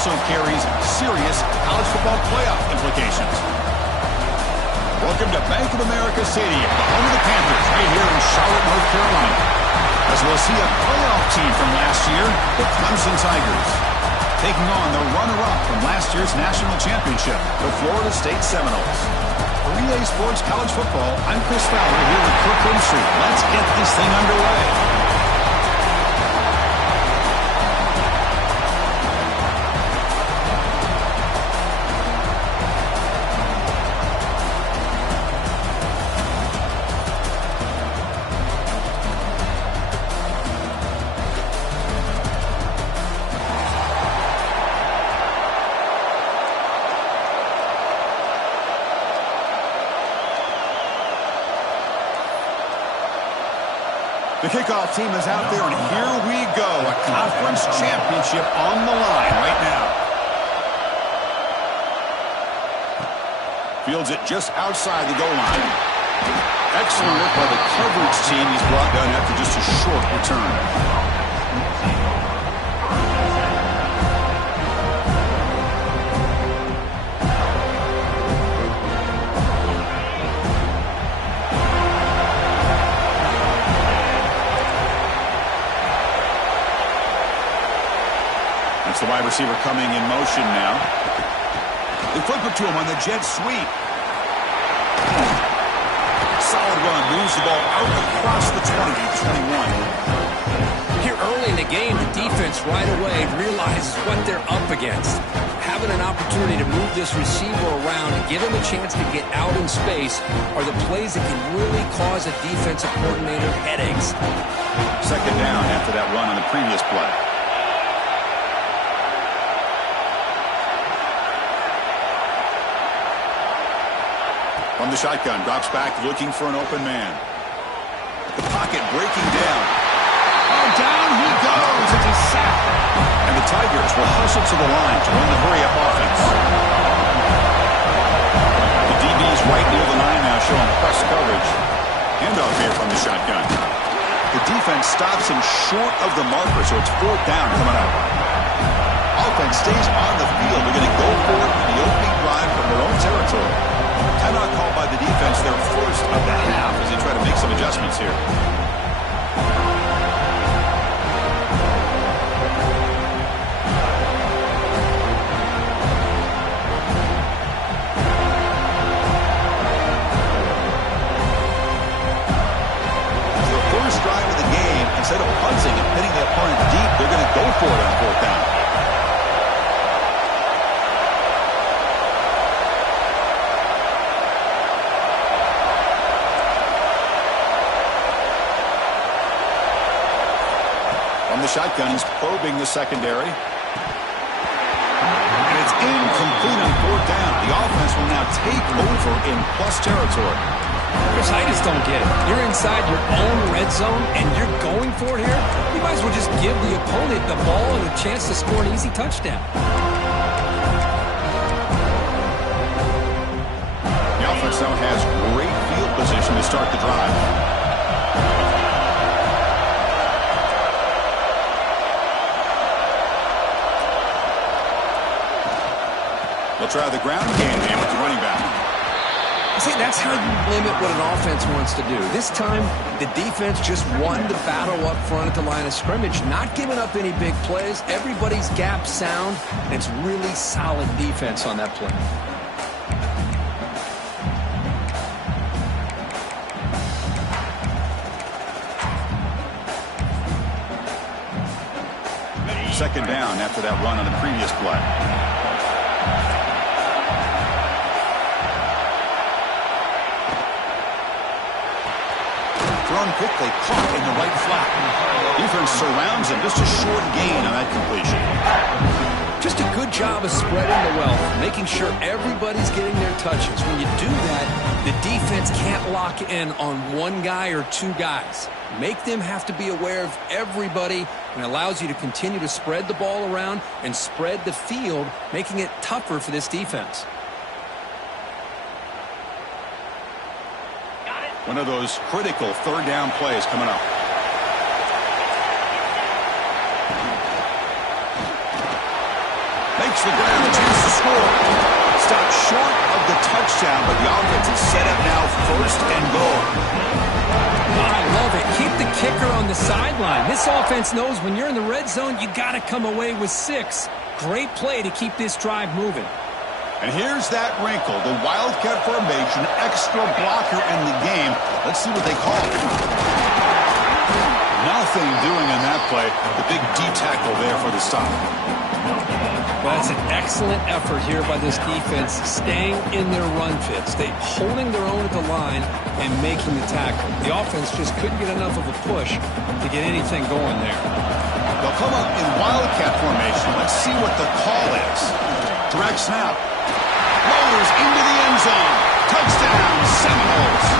also carries serious college football playoff implications. Welcome to Bank of America Stadium, the home of the Panthers, right here in Charlotte, North Carolina. As we'll see a playoff team from last year, the Clemson Tigers, taking on the runner-up from last year's national championship, the Florida State Seminoles. For EA Sports College Football, I'm Chris Fowler here with Kirk Grimstreet. Let's get this thing underway. The kickoff team is out there, and here we go. A conference championship on the line right now. Fields it just outside the goal line. Excellent work by the coverage team. He's brought down after just a short return. The wide receiver coming in motion now. They flip it to him on the jet sweep. Solid run. Moves the ball out across the 20, 21. Here early in the game, the defense right away realizes what they're up against. Having an opportunity to move this receiver around and give him a chance to get out in space are the plays that can really cause a defensive coordinator headaches. Second down after that run on the previous play. From the shotgun, drops back looking for an open man. The pocket breaking down. Oh, down he goes. It's a sack. And the Tigers will hustle to the line to run the hurry-up offense. The DB's right near the line now showing press coverage. Handoff here from the shotgun. The defense stops him short of the marker, so it's fourth down coming up. Offense stays on the field. They're going to go for it in the opening drive from their own territory. Timeout called by the defense, their first of the half, as they try to make some adjustments here. For the first drive of the game, instead of punting and hitting the opponent deep, they're going to go for it on fourth down. The shotgun is probing the secondary. And it's incomplete on fourth down. The offense will now take over in plus territory. Chris, I just don't get it. You're inside your own red zone and you're going for it here? You might as well just give the opponent the ball and a chance to score an easy touchdown. The offense now has great field position to start the drive. They'll try the ground game here with the running back. See, that's how you limit what an offense wants to do. This time, the defense just won the battle up front at the line of scrimmage, not giving up any big plays. Everybody's gap sound, and it's really solid defense on that play. Second down after that run on the previous play. Thrown quickly, caught in the right flat. Defense surrounds him. Just a short gain on that completion. Just a good job of spreading the wealth, making sure everybody's getting their touches. When you do that, the defense can't lock in on one guy or two guys. Make them have to be aware of everybody, and allows you to continue to spread the ball around and spread the field, making it tougher for this defense. One of those critical third down plays coming up. Makes the grab, a chance to score. Stopped short of the touchdown, but the offense is set up now, first and goal. I love it. Keep the kicker on the sideline. This offense knows when you're in the red zone, you got to come away with 6. Great play to keep this drive moving. And here's that wrinkle, the Wildcat formation, extra blocker in the game. Let's see what they call it. Nothing doing on that play. The big D tackle there for the stop. Well, that's an excellent effort here by this defense, staying in their run fits. They holding their own at the line and making the tackle. The offense just couldn't get enough of a push to get anything going there. They'll come up in Wildcat formation. Let's see what the call is. Direct snap. Loaders into the end zone. Touchdown, Seminoles.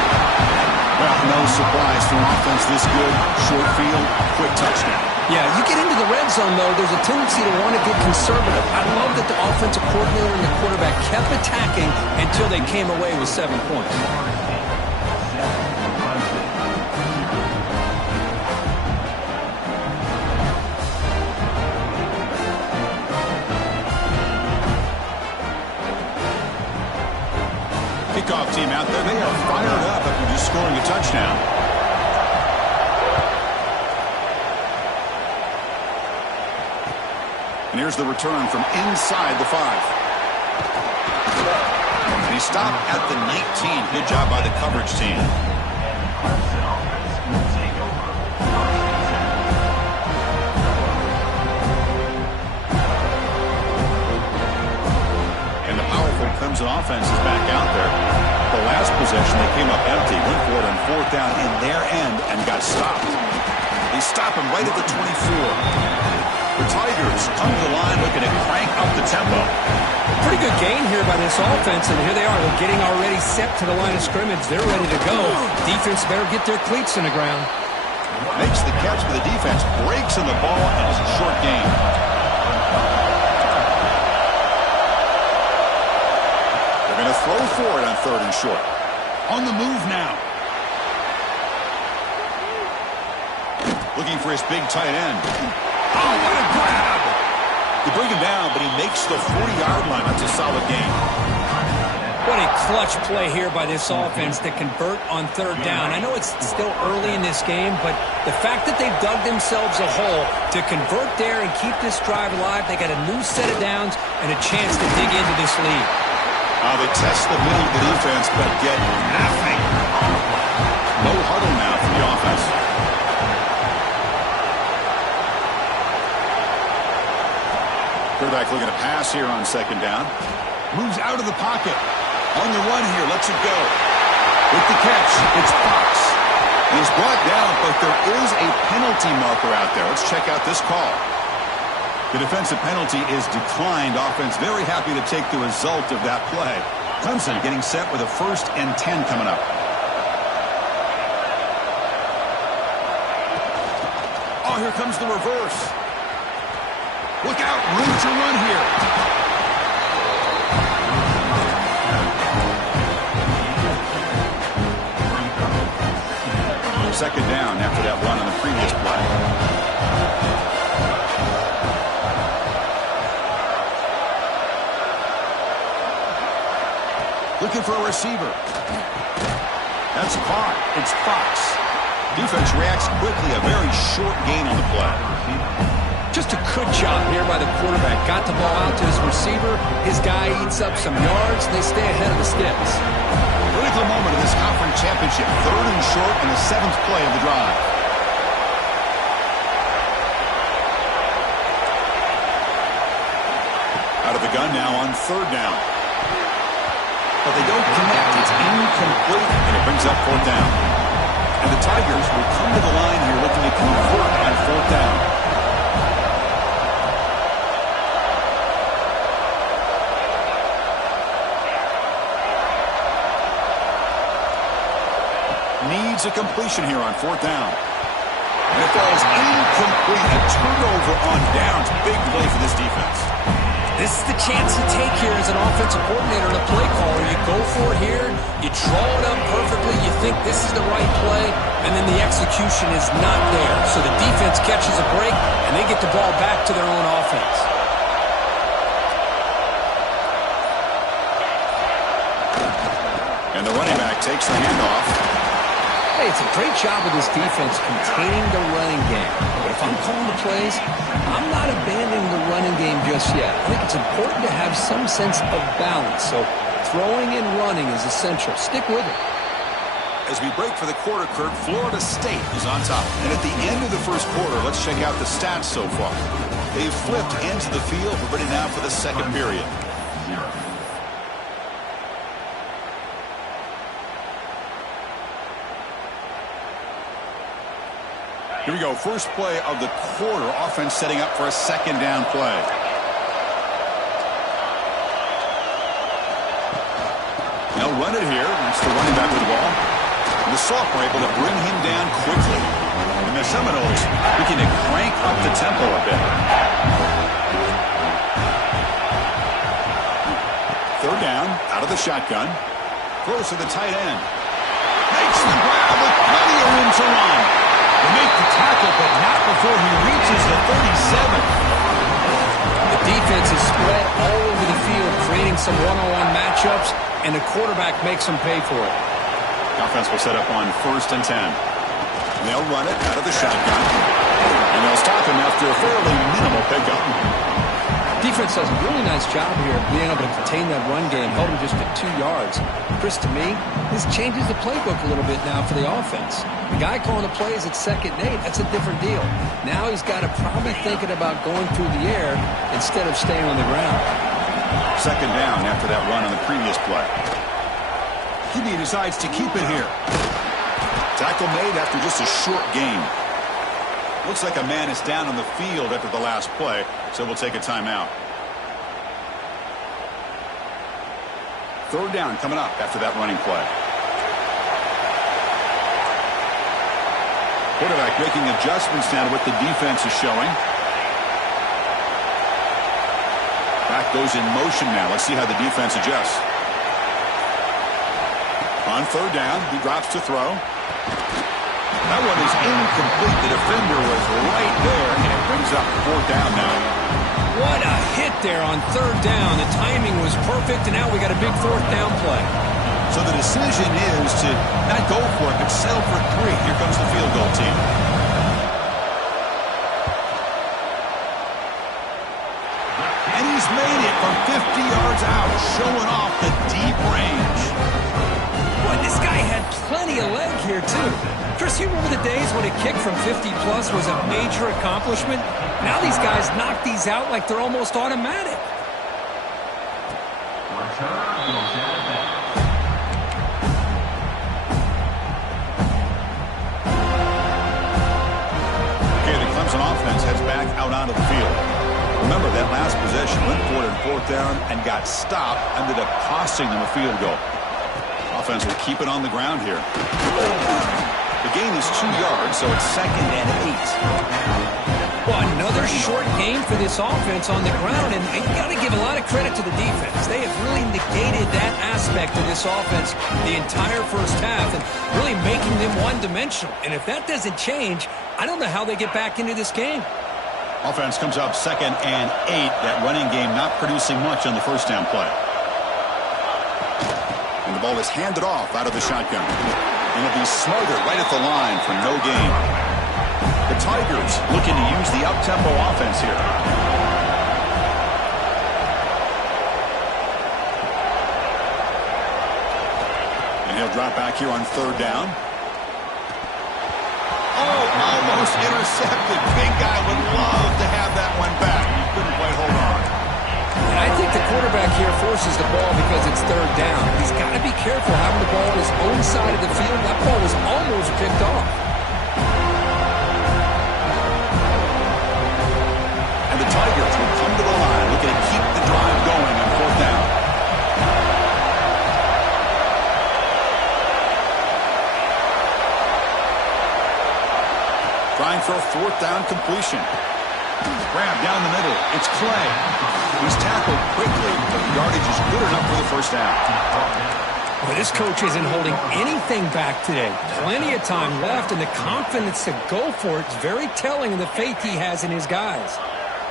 Well, no surprise for an offense this good. Short field, quick touchdown. Yeah, you get into the red zone, though, there's a tendency to want to get conservative. I love that the offensive coordinator and the quarterback kept attacking until they came away with 7 points. Kickoff team out there, they are fired up after just scoring a touchdown. And here's the return from inside the 5. And he stopped at the 19. Good job by the coverage team. And the powerful Clemson offense is back out there. The last possession, they came up empty, went for it on 4th down in their end and got stopped. They stop him right at the 24. The Tigers come to the line looking to crank up the tempo. Pretty good gain here by this offense, and here they are. They're getting already set to the line of scrimmage. They're ready to go. Defense better get their cleats in the ground. Makes the catch for the defense, breaks in the ball, and it's a short gain. They're going to throw for it on 3rd and short. On the move now. Looking for his big tight end. Oh, what a grab! They bring him down, but he makes the 40-yard line. That's a solid gain. What a clutch play here by this offense to convert on 3rd down. I know it's still early in this game, but the fact that they've dug themselves a hole to convert there and keep this drive alive, they got a new set of downs and a chance to dig into this lead. They test the middle of the defense, but get nothing. No huddle now for the offense. Quarterback looking to pass here on 2nd down. Moves out of the pocket. On the run here, lets it go. With the catch, it's Fox. He's brought down, but there is a penalty marker out there. Let's check out this call. The defensive penalty is declined. Offense very happy to take the result of that play. Clemson getting set with a 1st and 10 coming up. Oh, here comes the reverse. Look out, room to run here. Second down after that run on the previous play. Looking for a receiver. That's caught. It's Fox. Defense reacts quickly. A very short gain on the play. Just a good job here by the quarterback. Got the ball out to his receiver. His guy eats up some yards. They stay ahead of the sticks. Critical moment of this conference championship. 3rd and short on the 7th play of the drive. Out of the gun now on 3rd down. But they don't connect. It's incomplete, and it brings up 4th down. And the Tigers will come to the line here looking to convert on 4th down. Needs a completion here on 4th down. And it falls incomplete. A turnover on downs. Big play for this defense. This is the chance you take here as an offensive coordinator and a play caller. You go for it here. You draw it up perfectly. You think this is the right play. And then the execution is not there. So the defense catches a break, and they get the ball back to their own offense. Takes the handoff. Hey, it's a great job of this defense containing the running game. But if I'm calling the plays, I'm not abandoning the running game just yet. I think it's important to have some sense of balance. So throwing and running is essential. Stick with it. As we break for the quarter, Kirk, Florida State is on top. And at the end of the first quarter, let's check out the stats so far. They've flipped ends of the field. We're ready now for the second period. Here we go. First play of the quarter. Offense setting up for a second down play. They'll run it here. That's the running back with the ball. The Sophomore able to bring him down quickly. And the Seminoles looking to crank up the tempo a bit. Third down, out of the shotgun. Throws to the tight end. Makes the grab with plenty of room to run. They make the tackle, but not before he reaches the 37. The defense is spread all over the field, creating some one-on-one matchups, and the quarterback makes them pay for it. Offense will set up on 1st and 10. They'll run it out of the shotgun. And they'll stop him after a fairly minimal pickup. Defense does a really nice job here of being able to contain that run game, held him just at 2 yards. Chris, to me, this changes the playbook a little bit now for the offense. The guy calling the plays at 2nd and 8, that's a different deal. Now he's got to probably thinking about going through the air instead of staying on the ground. Second down after that run on the previous play. He decides to keep it here. Tackle made after just a short gain. Looks like a man is down on the field after the last play, so we'll take a timeout. Third down coming up after that running play. Quarterback making adjustments now to what the defense is showing. Back goes in motion now. Let's see how the defense adjusts. On third down, he drops to throw. That one is incomplete. The defender was right there, and it brings up 4th down now. What a hit there on 3rd down. The timing was perfect, and now we got a big 4th down play. So the decision is to not go for it, but settle for 3. Here comes the field goal team. And he's made it from 50 yards out, showing off the deep range. Boy, this guy had plenty of leg here, too. Chris, you remember the days when a kick from 50-plus was a major accomplishment? Now these guys knock these out like they're almost automatic. Okay, the Clemson offense heads back out onto the field. Remember, that last possession went for it in 4th down and got stopped, ended up costing them a field goal. Offense will keep it on the ground here. The gain is 2 yards, so it's 2nd and 8. Well, another short game for this offense on the ground, and you got to give a lot of credit to the defense. They have really negated that aspect of this offense the entire first half and really making them one-dimensional. And if that doesn't change, I don't know how they get back into this game. Offense comes up 2nd and 8. That running game not producing much on the 1st down play. And the ball is handed off out of the shotgun. And it'll be smothered right at the line for no gain. The Tigers looking to use the up-tempo offense here. And he'll drop back here on 3rd down. Oh, almost intercepted. Big guy would love to have that one back. He couldn't quite hold on. And I think the quarterback here forces the ball because it's 3rd down. He's got to be careful having the ball on his own side of the field. That ball was almost picked off. And the Tigers will come to the line, looking to keep the drive going on 4th down. Trying for a 4th down completion. Grab down the middle. It's Clay. He's tackled quickly, but the yardage is good enough for the 1st down. Well, this coach isn't holding anything back today. Plenty of time left, and the confidence to go for it is very telling of the faith he has in his guys.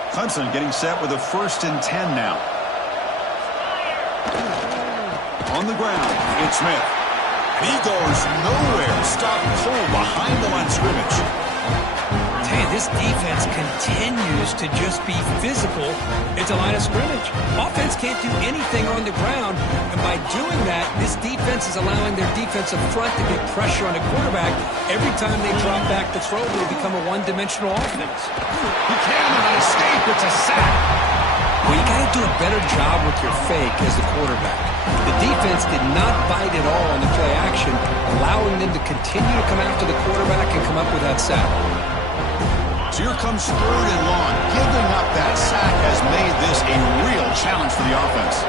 Clemson getting set with a 1st and 10 now. On the ground, it's Smith. And he goes nowhere. Stop cold behind the line of scrimmage. Hey, this defense continues to just be physical at the line of scrimmage. Offense can't do anything on the ground, and by doing that, this defense is allowing their defensive front to get pressure on the quarterback. Every time they drop back to throw, they become a one-dimensional offense. He cannot escape. It's a sack. Well, you got to do a better job with your fake as the quarterback. The defense did not bite at all on the play action, allowing them to continue to come after the quarterback and come up with that sack. So here comes 3rd and long. Giving up that sack has made this a real challenge for the offense.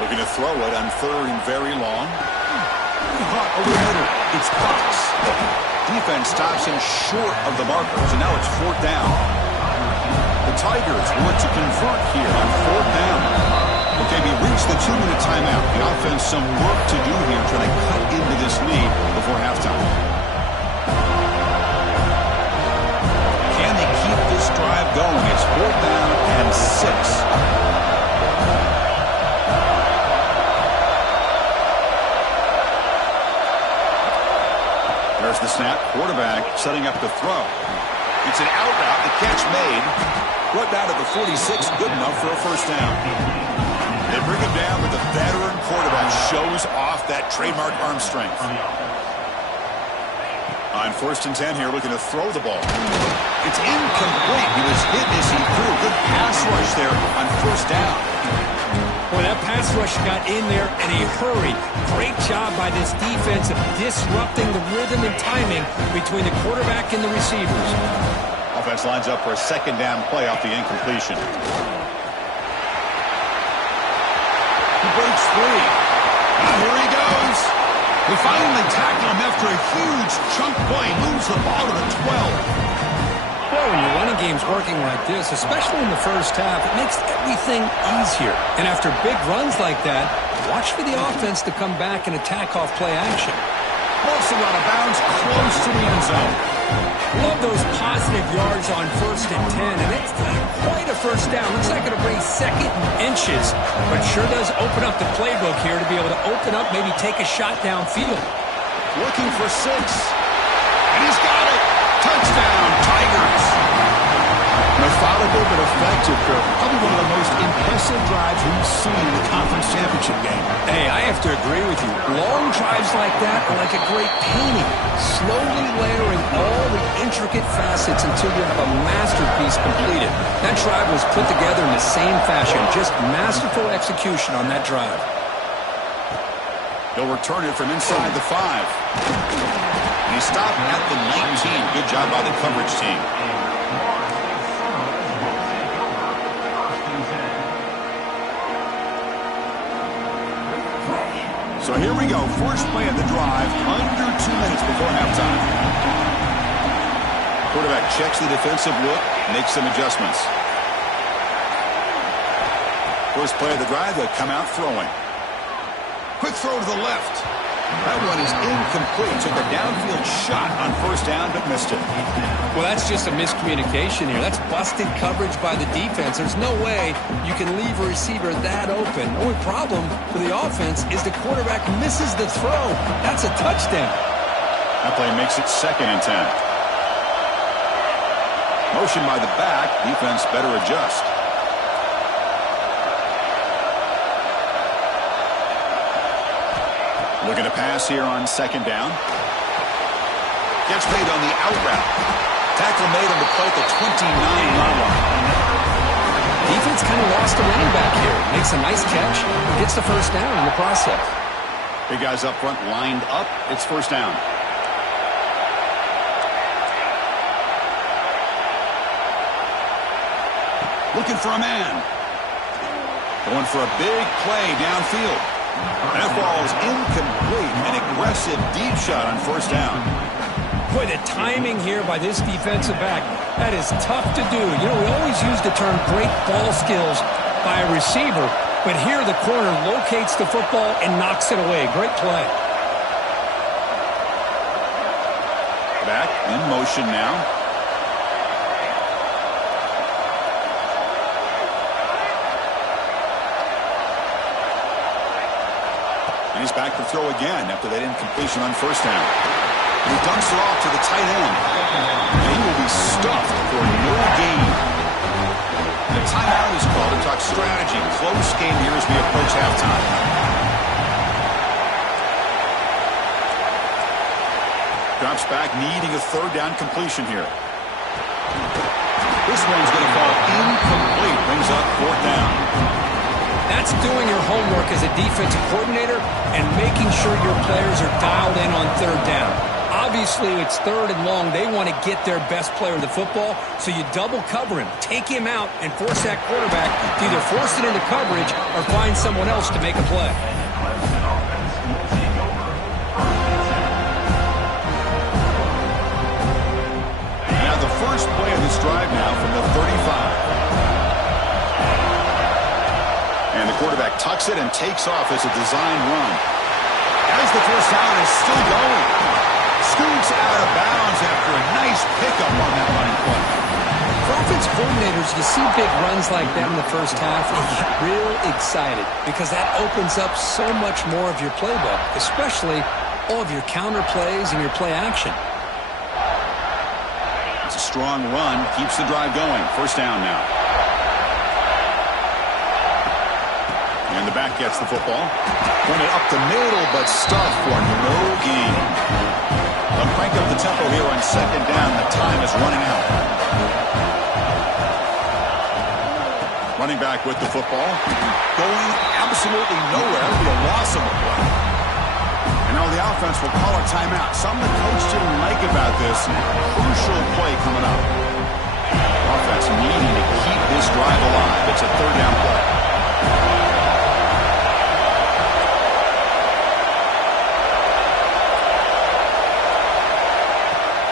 Looking to throw it on 3rd and very long. Caught over the middle. It's Fox. Defense stops him short of the markers, and now it's 4th down. The Tigers want to convert here on 4th down. Okay, we reached the 2-minute timeout. The offense some work to do here trying to cut into this lead before halftime. Can they keep this drive going? It's 4th down and 6. There's the snap. Quarterback setting up the throw. It's an out route. The catch made. Brought down to the 46. Good enough for a 1st down. They bring him down, but the veteran quarterback shows off that trademark arm strength. On 1st and 10 here, looking to throw the ball. It's incomplete. He was hit as he threw. Good pass rush there on 1st down. Well, that pass rush got in there in a hurry. Great job by this defense of disrupting the rhythm and timing between the quarterback and the receivers. Offense lines up for a 2nd down play off the incompletion. He breaks free. Here he goes. They finally tackle him after a huge chunk play. Moves the ball to the 12. Well, when your running game's working like this, especially in the first half, it makes everything easier. And after big runs like that, watch for the offense to come back and attack off play action. Mostly out of bounds, close to the end zone. Love those positive yards on 1st and 10, and it's not quite a 1st down. Looks like it'll bring 2nd and inches, but sure does open up the playbook here to be able to open up, maybe take a shot downfield. Looking for 6, and he's got it. Touchdown, Tigers. Methodical but effective, Kirk. Probably one of the most impressive drives we've seen in the conference championship game. Hey, I have to agree with you. Long drives like that are like a great painting, slowly layering all the intricate facets until you have a masterpiece completed. That drive was put together in the same fashion, just masterful execution on that drive. They'll return it from inside the 5. And he stopped at the 19. Good job by the coverage team. So here we go. First play of the drive, under 2 minutes before halftime. Quarterback checks the defensive look, makes some adjustments. First play of the drive, they'll come out throwing. Quick throw to the left. That one is incomplete. Took a downfield shot on 1st down, but missed it. Well, that's just a miscommunication here. That's busted coverage by the defense. There's no way you can leave a receiver that open. The only problem for the offense is the quarterback misses the throw. That's a touchdown. That play makes it 2nd and 10. Motion by the back. Defense better adjust. Looking to pass here on 2nd down. Gets made on the out route. Tackle made on the play at the 29-yard line. Defense kind of lost the running back here. Makes a nice catch. Gets the 1st down in the process. Big guys up front lined up. It's 1st down. Looking for a man. Going for a big play downfield. That ball is incomplete. An aggressive deep shot on 1st down. Boy, the timing here by this defensive back, that is tough to do. You know, we always use the term great ball skills by a receiver, but here the corner locates the football and knocks it away. Great play. Back in motion now. And he's back to throw again after that incompletion on first down. And he dumps it off to the tight end. And he will be stuffed for no gain. And a timeout is called to talk strategy. Close game here as we approach halftime. Drops back, needing a third down completion here. This one's going to fall incomplete. Brings up fourth down. That's doing your homework as a defensive coordinator and making sure your players are dialed in on third down. Obviously, it's third and long. They want to get their best player of the football, so you double cover him, take him out, and force that quarterback to either force it into coverage or find someone else to make a play. Now the first play of this drive now from the 35. And the quarterback tucks it and takes off as a designed run. As the first down is still going. Scoots out of bounds after a nice pickup on that running play. For offense coordinators, you see big runs like that in the first half, and you get real excited because that opens up so much more of your playbook, especially all of your counter plays and your play action. It's a strong run, keeps the drive going. First down now. And the back gets the football. Pointed up the middle, but stuffed for no gain. They'll crank up the tempo here on second down. The time is running out. Running back with the football. Going absolutely nowhere. It'll be a loss of a play. And now the offense will call a timeout. Something the coach didn't like about this. Crucial play coming up. Offense needing to keep this drive alive. It's a third down play.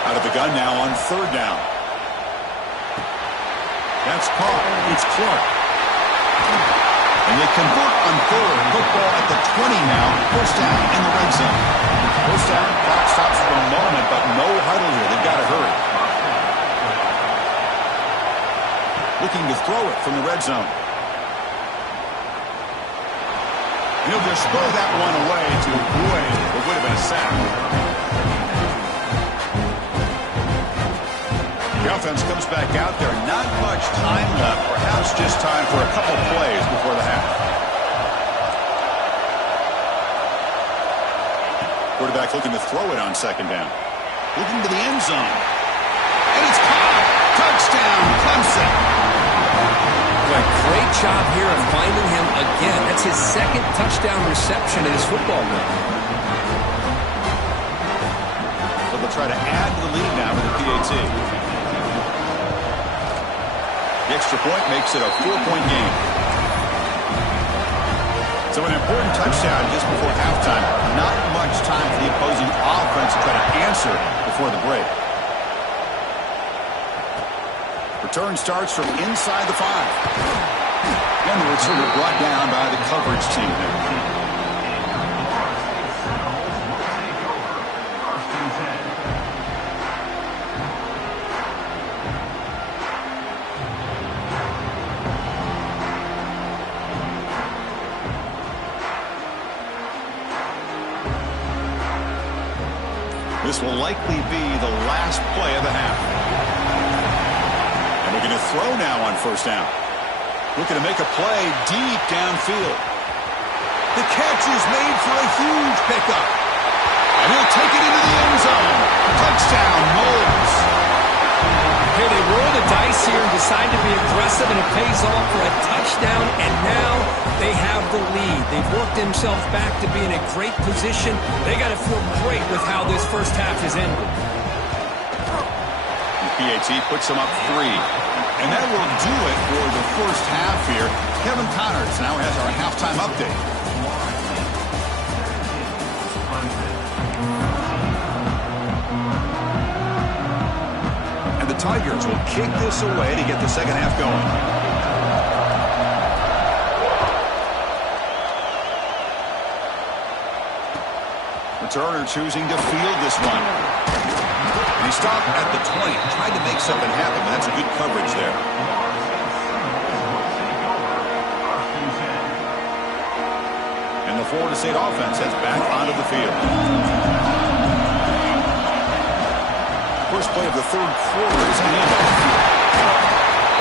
Out of the gun now on third down. That's caught. It's Clark. And they convert on third. Football at the 20 now. First down in the red zone. First down. Clock stops for a moment, but no huddle here. They've got to hurry. Looking to throw it from the red zone. And he'll just throw that one away to avoid what would have been a sack. The offense comes back out there. Not much time left. Perhaps just time for a couple plays before the half. Quarterback looking to throw it on second down. Looking to the end zone. And it's caught. Touchdown, Clemson. A great job here of finding him again. That's his second touchdown reception in his football game. So they'll try to add to the lead now with the PAT. The extra point makes it a 4-point game. So an important touchdown just before halftime. Not much time for the opposing offense to try to answer before the break. Return starts from inside the 5. And the returner brought down by the coverage team. This will likely be the last play of the half. And we're going to throw now on first down. Looking to make a play deep downfield. The catch is made for a huge pickup. And he'll take it into the end zone. Touchdown, Knowles. Here they roll the dice here and decide to be aggressive, and it pays off for a touchdown, and now they have the lead. They've worked themselves back to be in a great position. They got to feel great with how this first half has ended. The PAT puts them up 3. And that will do it for the first half here. Kevin Connors now has our halftime update. And the Tigers will kick this away to get the second half going. Returner choosing to field this one. And he stopped at the 20, tried to make something happen, but that's a good coverage there. And the the Florida State offense heads back onto the field. First play of the third quarter is a handoff.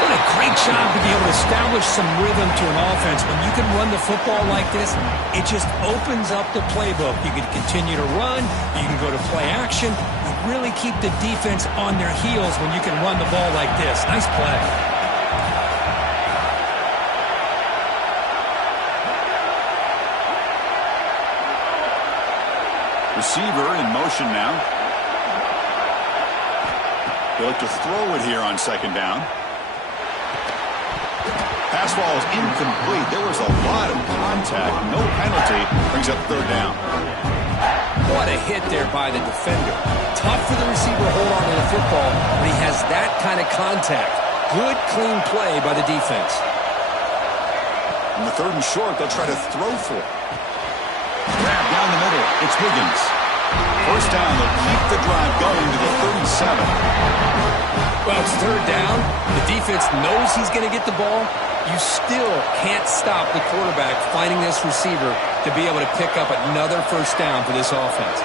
What a great job to be able to establish some rhythm to an offense. When you can run the football like this, it just opens up the playbook. You can continue to run. You can go to play action. You really keep the defense on their heels when you can run the ball like this. Nice play. Receiver in motion now. They look to throw it here on second down. Pass ball is incomplete. There was a lot of contact. No penalty. Brings up third down. What a hit there by the defender. Tough for the receiver to hold on to the football when he has that kind of contact. Good, clean play by the defense. In the third and short, they'll try to throw for it. Grab down the middle. It's Higgins. First down. They'll keep the drive going to the 37. Well, it's third down. The defense knows he's going to get the ball. You still can't stop the quarterback finding this receiver to be able to pick up another first down for this offense.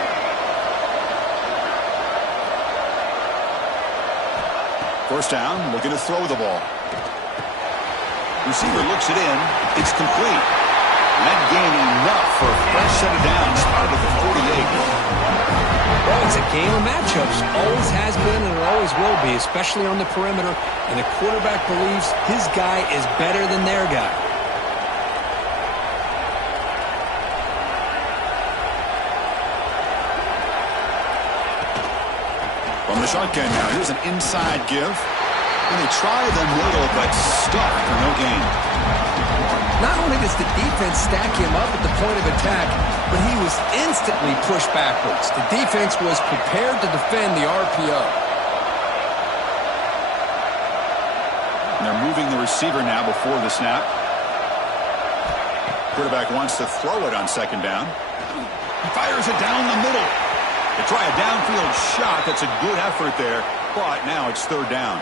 First down, looking to throw the ball. Receiver looks it in. It's complete. That gain enough for a fresh set of downs. Started at the 48. Well, it's a game of matchups. Always has been and it always will be, especially on the perimeter. And the quarterback believes his guy is better than their guy. From the shotgun now, here's an inside give. And they try the middle, but stuck for no gain. Not only does the defense stack him up at the point of attack, but he was instantly pushed backwards. The defense was prepared to defend the RPO. And they're moving the receiver now before the snap. Quarterback wants to throw it on second down. He fires it down the middle. They try a downfield shot. That's a good effort there, but now it's third down.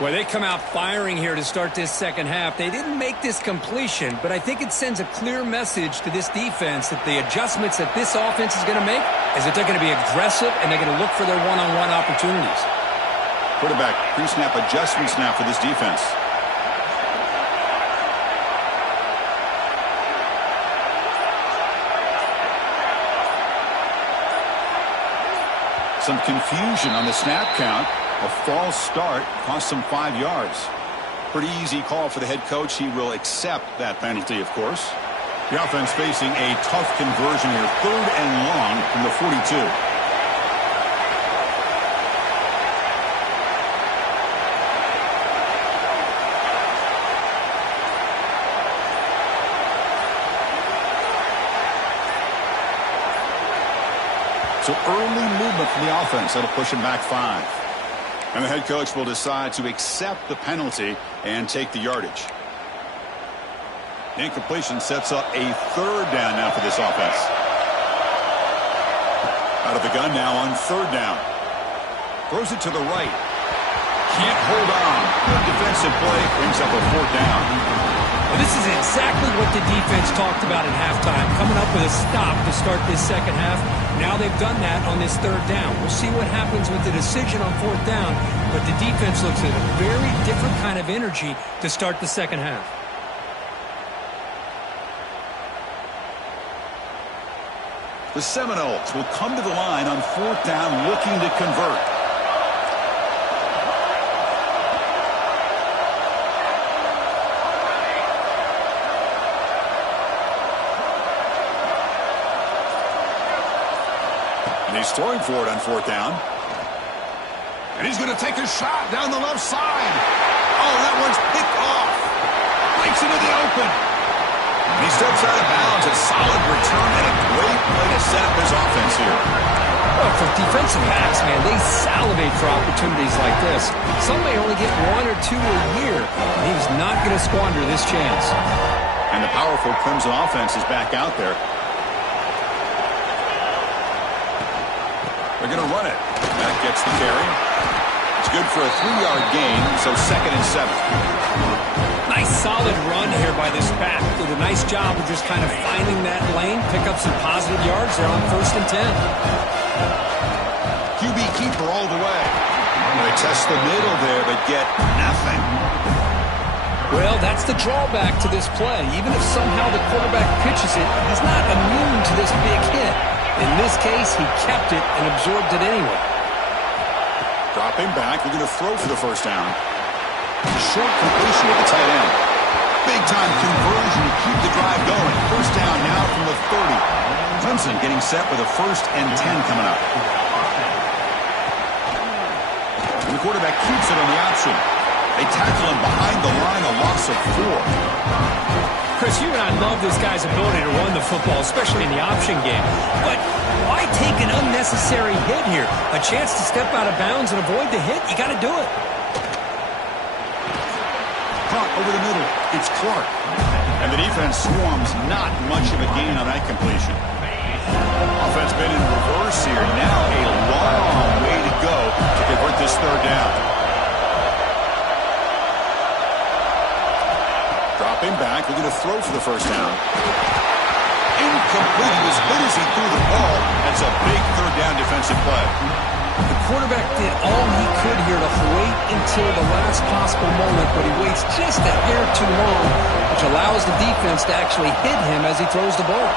Well, they come out firing here to start this second half. They didn't make this completion, but I think it sends a clear message to this defense that the adjustments that this offense is going to make is that they're going to be aggressive and they're going to look for their one-on-one opportunities. Quarterback pre-snap adjustments now for this defense. Some confusion on the snap count. A false start cost them 5 yards. Pretty easy call for the head coach. He will accept that penalty, of course. The offense facing a tough conversion here. Third and long from the 42. So early movement from the offense. That'll push him back 5. And the head coach will decide to accept the penalty and take the yardage. The incompletion sets up a third down now for this offense. Out of the gun now on third down. Throws it to the right. Can't hold on. Good defensive play. Brings up a fourth down. Well, this is exactly what the defense talked about at halftime, coming up with a stop to start this second half. Now they've done that on this third down. We'll see what happens with the decision on fourth down, but the defense looks at a very different kind of energy to start the second half. The Seminoles will come to the line on fourth down looking to convert. He's throwing for it on fourth down. And he's going to take a shot down the left side. Oh, that one's picked off. Breaks into the open. And he steps out of bounds. A solid return and a great way to set up his offense here. Well, for defensive backs, man, they salivate for opportunities like this. Some may only get 1 or 2 a year. And he was not going to squander this chance. And the powerful Crimson offense is back out there. They're going to run it. That gets the carry. It's good for a 3-yard gain, so 2nd and 7. Nice solid run here by this back. Did a nice job of just kind of finding that lane, pick up some positive yards there on 1st and 10. QB keeper all the way. They test the middle there, but get nothing. Well, that's the drawback to this play. Even if somehow the quarterback pitches it, he's not immune to this big hit. In this case, he kept it and absorbed it anyway. Dropping back, we're going to throw for the first down. Short completion with the tight end. Big-time conversion to keep the drive going. First down now from the 30. Clemson getting set with a 1st and 10 coming up. And the quarterback keeps it on the option. They tackle him behind the line, a loss of 4. Chris, you and I love this guy's ability to run the football, especially in the option game. But why take an unnecessary hit here? A chance to step out of bounds and avoid the hit? You got to do it. Caught over the middle. It's Clark. And the defense swarms, not much of a gain on that completion. Offense been in reverse here. Now a long way to go to convert this 3rd down. Dropping back, we're going to throw for the first down. Incomplete. As good as he threw the ball, that's a big 3rd down defensive play. The quarterback did all he could here to wait until the last possible moment, but he waits just a hair too long, which allows the defense to actually hit him as he throws the ball.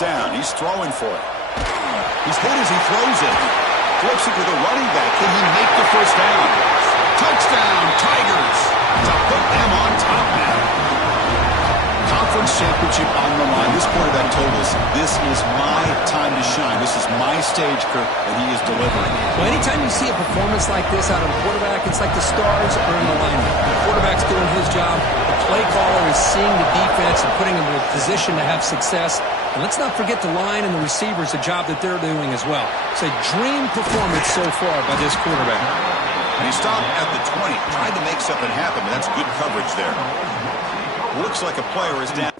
Down. He's throwing for it. He's hit as he throws it. Flips it to the running back. Can he make the first down? Touchdown, Tigers! To put them on top now. Conference championship on the line. This quarterback told us, this is my time to shine. This is my stage, Kirk, and he is delivering. Well, anytime you see a performance like this out of a quarterback, it's like the stars are in alignment. The quarterback's doing his job. The play caller is seeing the defense and putting him in a position to have success. And let's not forget the line and the receivers, the job that they're doing as well. It's a dream performance so far by this quarterback. And he stopped at the 20, tried to make something happen, but that's good coverage there. Looks like a player is down.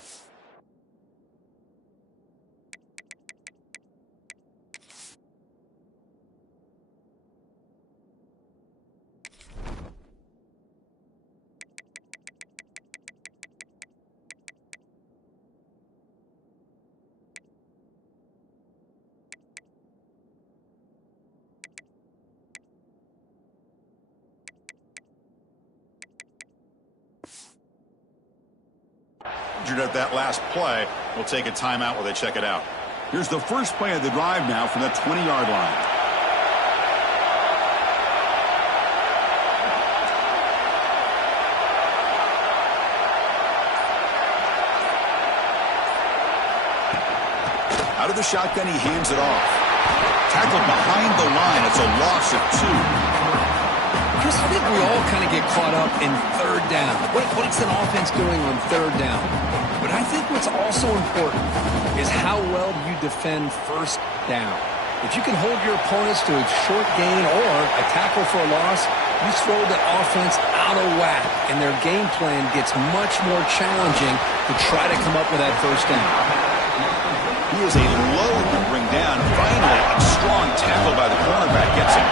At that last play, we'll take a timeout while they check it out. Here's the first play of the drive now from the 20-yard line. Out of the shotgun, he hands it off. Tackled behind the line. It's a loss of 2. Chris, I think we all kind of get caught up in 3rd down. What's an offense doing on 3rd down? But I think what's also important is how well you defend 1st down. If you can hold your opponents to a short gain or a tackle for a loss, you throw the offense out of whack, and their game plan gets much more challenging to try to come up with that 1st down. He is a load to bring down. Finally, a strong tackle by the cornerback gets him.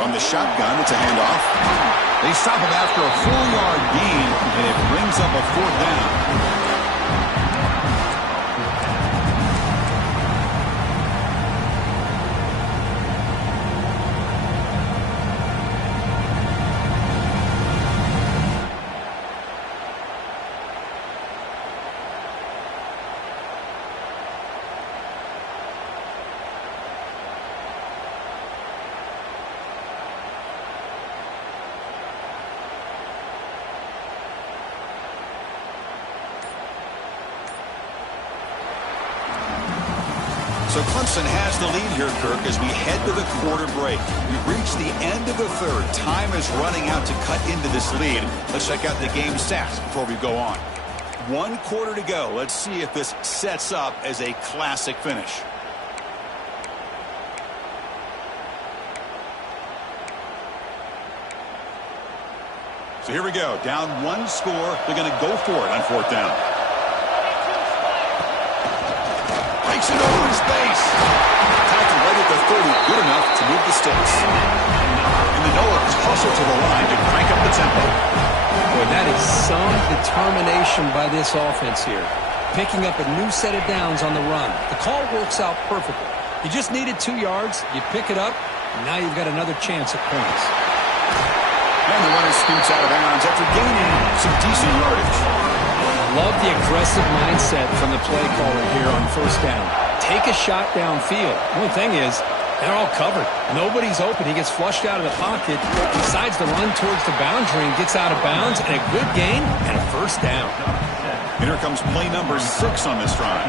From the shotgun, it's a handoff. They stop him after a 4-yard gain, and it brings up a 4th down. So Clemson has the lead here, Kirk, as we head to the quarter break. We've reached the end of the third. Time is running out to cut into this lead. Let's check out the game stats before we go on. 1 quarter to go. Let's see if this sets up as a classic finish. So here we go. Down 1 score. They're going to go for it on 4th down. Breaks it over his base. Tackle right at the 30. Good enough to move the sticks. And the Noahs hustle to the line to crank up the tempo. Boy, that is some determination by this offense here. Picking up a new set of downs on the run. The call works out perfectly. You just needed 2 yards. You pick it up. And now you've got another chance at points. And the runner scoots out of bounds after gaining some decent yardage. Love the aggressive mindset from the play caller here on 1st down. Take a shot downfield. The only thing is, they're all covered. Nobody's open. He gets flushed out of the pocket, decides to run towards the boundary and gets out of bounds, and a good gain and a 1st down. And here comes play number 6 on this drive.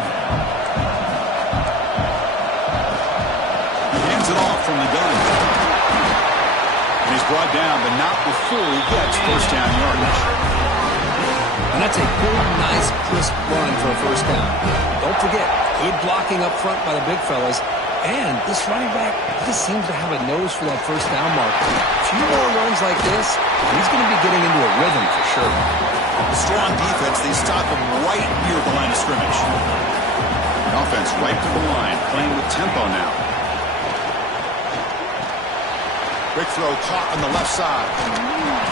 He hands it off from the gun. And he's brought down, but not before he gets 1st down yardage. And that's a good, nice, crisp run for a 1st down. Don't forget, good blocking up front by the big fellas. And this running back just seems to have a nose for that 1st down marker. A few more runs like this, and he's going to be getting into a rhythm for sure. Strong defense. They stop him right near the line of scrimmage. The offense right to the line, playing with tempo now. Quick throw caught on the left side.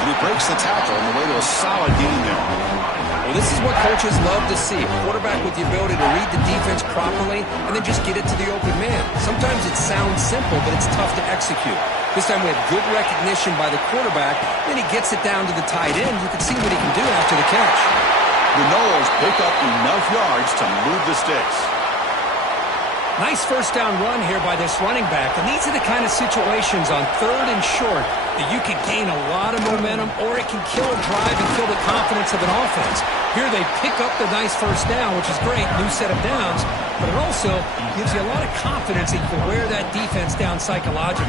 And he breaks the tackle on the way to a solid gain there. Well, this is what coaches love to see. A quarterback with the ability to read the defense properly and then just get it to the open man. Sometimes it sounds simple, but it's tough to execute. This time we have good recognition by the quarterback. Then he gets it down to the tight end. You can see what he can do after the catch. The Noahs pick up enough yards to move the sticks. Nice 1st down run here by this running back. And these are the kind of situations on 3rd and short that you can gain a lot of momentum, or it can kill a drive and kill the confidence of an offense. Here they pick up the nice 1st down, which is great, new set of downs, but it also gives you a lot of confidence that you can wear that defense down psychologically.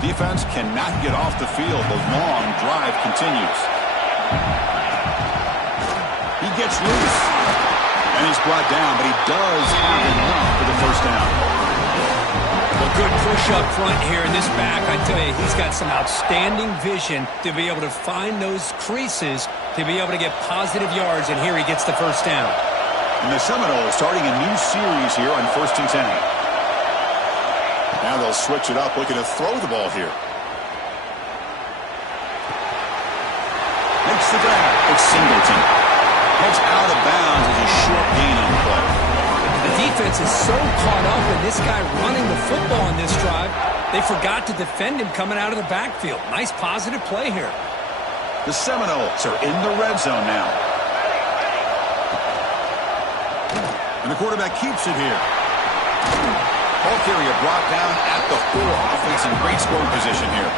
Defense cannot get off the field. The long drive continues. He gets loose, and he's brought down, but he does have enough for the 1st down. Well, good push up front here in this back. I tell you, he's got some outstanding vision to be able to find those creases to be able to get positive yards, and here he gets the 1st down. And the Seminoles starting a new series here on 1st and 10. Now they'll switch it up, looking to throw the ball here. Makes the grab. It's Singleton. Heads out of bounds as a short gain on the play. The defense is so caught up in this guy running the football in this drive, they forgot to defend him coming out of the backfield. Nice positive play here. The Seminoles are in the red zone now. And the quarterback keeps it here. Ball carrier brought down at the 4. Offense in great scoring position here.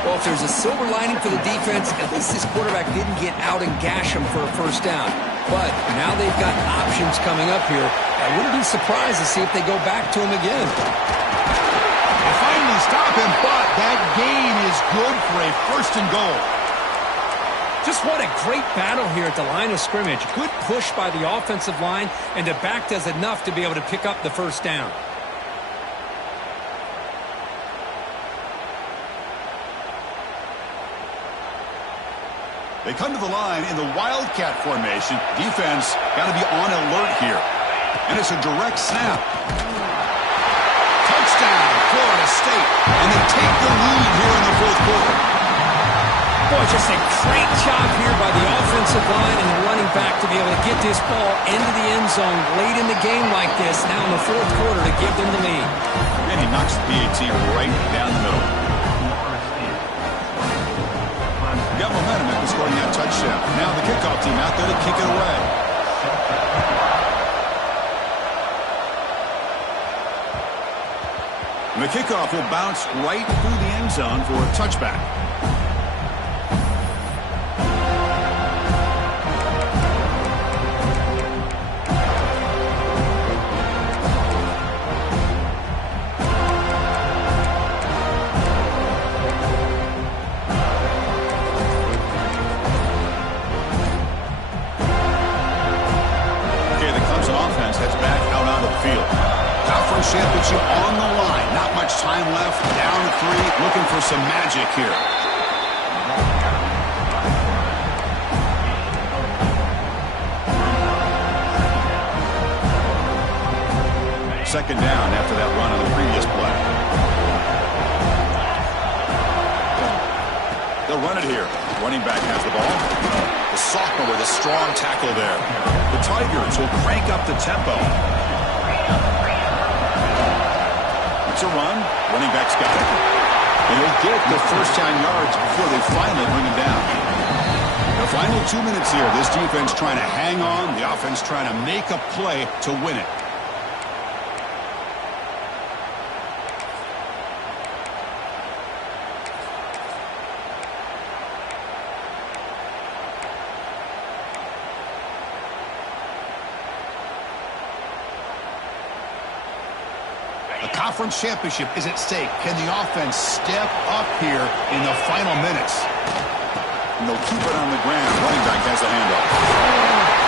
Well, if there's a silver lining for the defense, at least this quarterback didn't get out and gash him for a 1st down. But now they've got options coming up here. I wouldn't be surprised to see if they go back to him again. They finally stop him, but that gain is good for a 1st and goal. Just what a great battle here at the line of scrimmage. Good push by the offensive line, and the back does enough to be able to pick up the 1st down. They come to the line in the Wildcat formation. Defense got to be on alert here. And it's a direct snap. Touchdown, Florida State. And they take the lead here in the 4th quarter. Boy, just a great job here by the offensive line and the running back to be able to get this ball into the end zone late in the game like this, now in the 4th quarter, to give them the lead. And he knocks the PAT right down the middle. Got momentum after scoring that touchdown. Now the kickoff team out there to kick it away. And the kickoff will bounce right through the end zone for a touchback. championship on the line. Not much time left. Down to 3. Looking for some magic here. Second down after that run on the previous play. They'll run it here. Running back has the ball. The sophomore with a strong tackle there. The Tigers will crank up the tempo. It's a run. Running back's got it. And he'll get the first down yards before they finally bring him down. The final 2 minutes here. This defense trying to hang on. The offense trying to make a play to win it. Conference championship is at stake. Can the offense step up here in the final minutes? And they'll keep it on the ground. Running back has the handoff.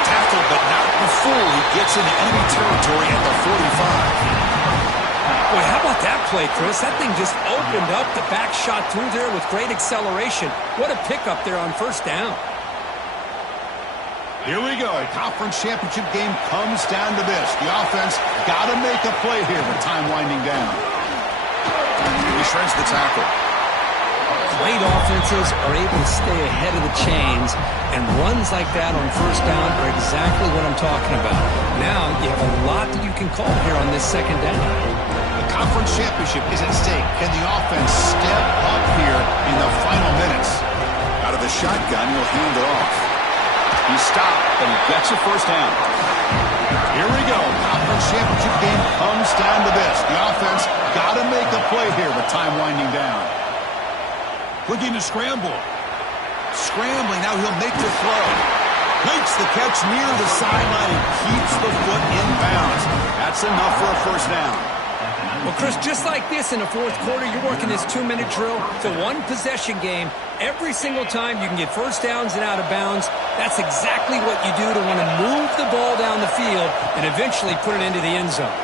Tackled, but not before he gets into enemy territory at the 45. Boy, how about that play, Chris? That thing just opened up. The back shot through there with great acceleration. What a pickup there on first down. Here we go. Conference championship game comes down to this. The offense got to make a play here with time winding down. He shreds the tackle. Great offenses are able to stay ahead of the chains, and runs like that on first down are exactly what I'm talking about. Now you have a lot that you can call here on this second down. The conference championship is at stake. Can the offense step up here in the final minutes? Out of the shotgun, he'll hand it off. He stopped, but he gets a first down. Here we go. Conference championship game comes down to this. The offense got to make a play here with time winding down. Looking to scramble. Scrambling. Now he'll make the throw. Makes the catch near the sideline and keeps the foot in bounds. That's enough for a first down. Well, Chris, just like this in the fourth quarter, you're working this 2-minute drill. It's a one-possession game. Every single time you can get first downs and out of bounds. That's exactly what you do to want to move the ball down the field and eventually put it into the end zone.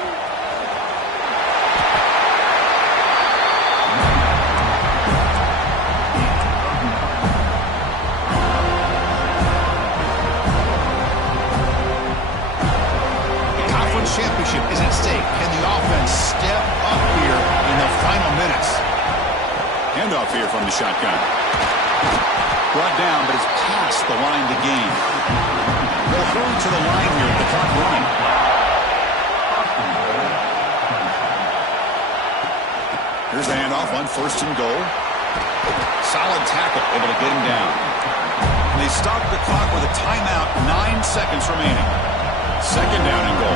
Championship is at stake. Can the offense step up here in the final minutes? Handoff here from the shotgun. Brought down, but it's past the line to gain. They'll throw to the line here with the clock running. Here's the handoff on first and goal. Solid tackle, able to get him down. And they stop the clock with a timeout, 9 seconds remaining. Second down and goal.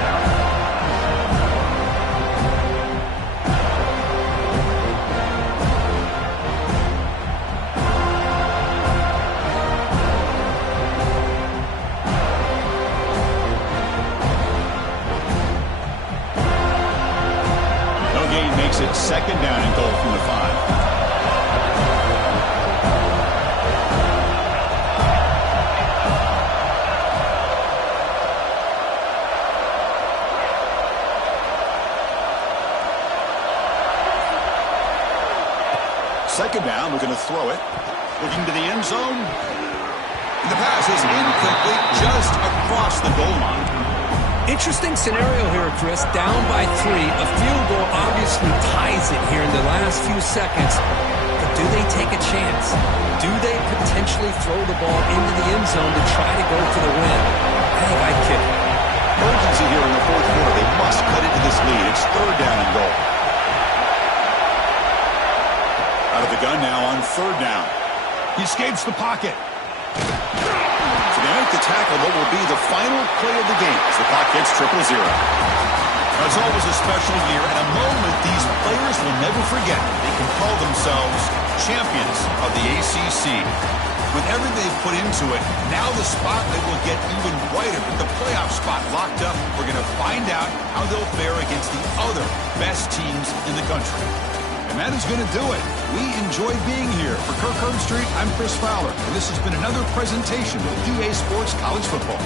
No gain makes it second down and goal from the 5. Second down, looking to throw it. Looking to the end zone. The pass is incomplete, just across the goal line. Interesting scenario here, Chris. Down by 3. A field goal obviously ties it here in the last few seconds. But do they take a chance? Do they potentially throw the ball into the end zone to try to go for the win? I think I'd kick it. Urgency here in the fourth quarter. They must cut into this lead. It's third down and goal. Out of the gun now on third down. He escapes the pocket. So they make the tackle, what will be the final play of the game as the clock hits 0-0. Now, it's always a special year and a moment these players will never forget. They can call themselves champions of the ACC. With everything they've put into it, now the spotlight will get even brighter. With the playoff spot locked up, we're going to find out how they'll fare against the other best teams in the country. And that is going to do it. We enjoyed being here. For Kirk Herbstreit, I'm Chris Fowler, and this has been another presentation of EA Sports College Football.